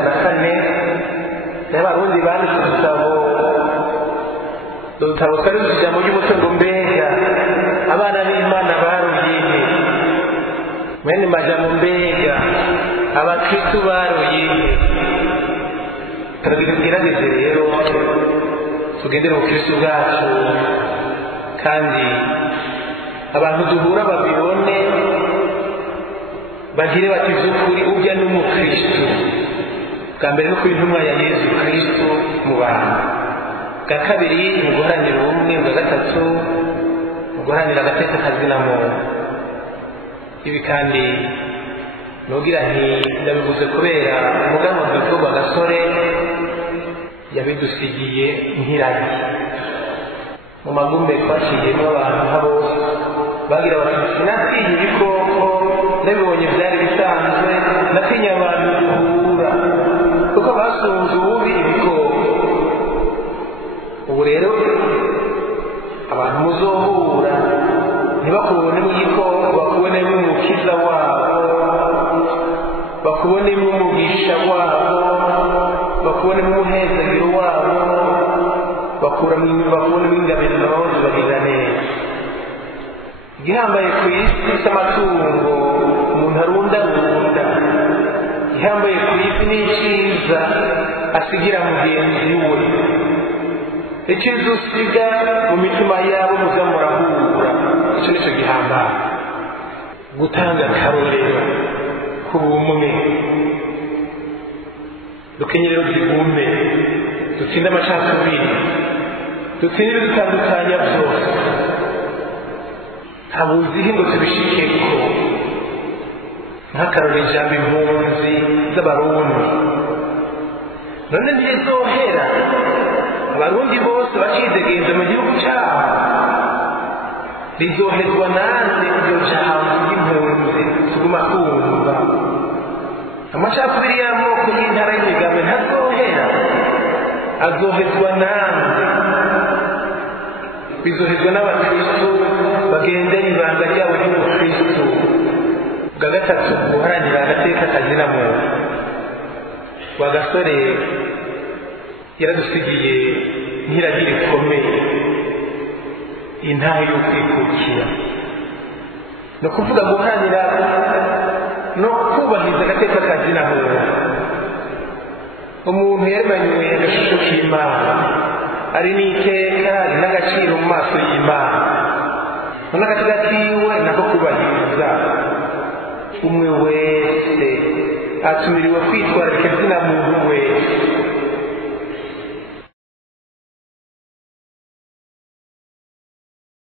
94 n'abarundi banditse udutabo kari mu ijambo ry'umutungo mbega abana b'Imana baruyihe mwene majambo mbega abakristu baruyihe turagerageze rero tugendere mu kristu bwacu kandi abantu duhura babibone bagire bati by'ukuri ujya n'umukristu bwa mbere no kuri intumwa ya Yesu Kristo mu bantu bwa kabiri mu guharanira ubumwe bwa gatatu mu guharanira agateka kazina muntu ibi kandi nugira nti ndabivuze kubera umuganwa witwa Gasore yabidusigiye nk'iragi mu magumbe twaciyemo abantu habo bagira bati sinatinya ibikoko nabibonye byari bisanzwe natinya abantu duhura kuko basunze ububi ibikoko ubu rero abantu muzohura ntibakubone mu gikoko bakubone mu mukiza wabo bakubone mu mugisha wabo bakubone mu muhezagiro wabo bakubone mu ingabirano zibagirira neza igihambaye ku isi cy'amatungo umuntu arundarunda igihambaye ku isi ni icyiza asigira mugenzi we icyiza usiga mu mitima yabo muza murahura icyo nicyo gihambaye gutanga akarorero ku bumwe dukenyerero by'ibumbe dutsinde amacakubiri dutsinde ibidutandukanya byose ntabuzihi ngo tubishikeko nk'akarorero ijambo impunzi z'abarundi none ntizohera abarundi bose bacidegenza mu gihugu cyabo rizoherwa nanze iryo jambo ry'impunzi tuguma kumva amacakubiri y'amoko y'intara y'imigabane ntazohera azoherwa nanze bizoherwa n'abakristo bagendera ibanga ryabo ry'ubukristo bwa gatatu guharanira agateka kazina muntu wa Gasore yaradusigiye nk'iragire rikomeye intahe yo kwikukira no kuvuga guharanira no kubahiriza agateka kazina muntu umuntu yaremanywe agashusho k'Imana ari n'iteka ari n'agaciro mu maso y'Imana n'agateka kiwe nako kubahiriza umwe wese atumiriwe kwitwararika izina muntu wese